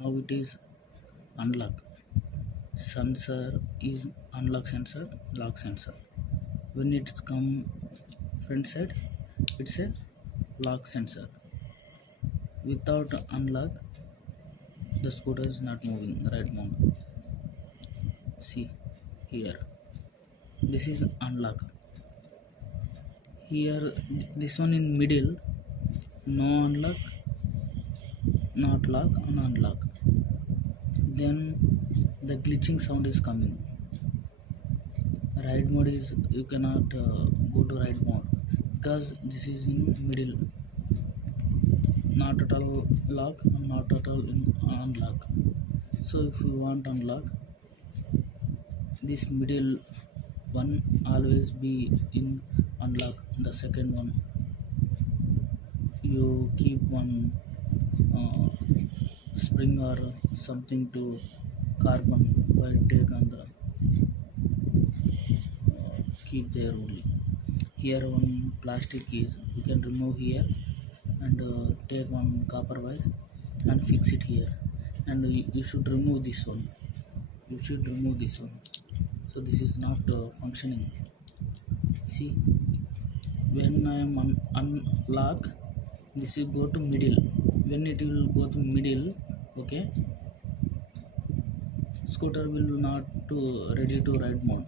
Now it is unlock. Sensor is unlock sensor, lock sensor. When it's come front side, it's a lock sensor. Without unlock, the scooter is not moving right now. See here, this is unlock. Here, this one in middle, no unlock, not lock, and unlock. Then the glitching sound is coming. Ride mode is you cannot go to ride mode because this is in middle, not at all lock, not at all in unlock. So if you want unlock, this middle one always be in unlock. The second one you keep one uh, spring or something to carbon while take on the keep there only. Here one plastic is you can remove here and take one copper wire and fix it here, and you should remove this one. You should remove this one. So this is not functioning. See, when I am unlock, this will go to middle. When it will go to middle, okay, scooter will not to ready to ride mode.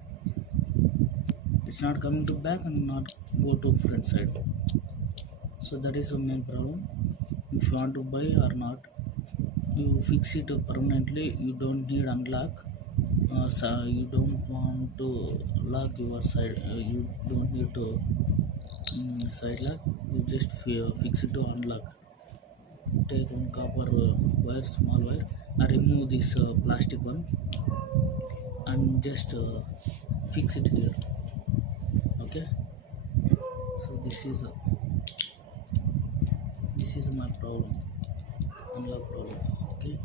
It's not coming to back and not go to front side. So that is the main problem. If you want to buy or not, you fix it permanently. You don't need unlock. So you don't want to lock your side. You don't need to side lock. You just fix it to unlock. Take one copper wire, small wire, and remove this plastic one, and just fix it here. Okay. So this is my problem, unlock problem. Okay.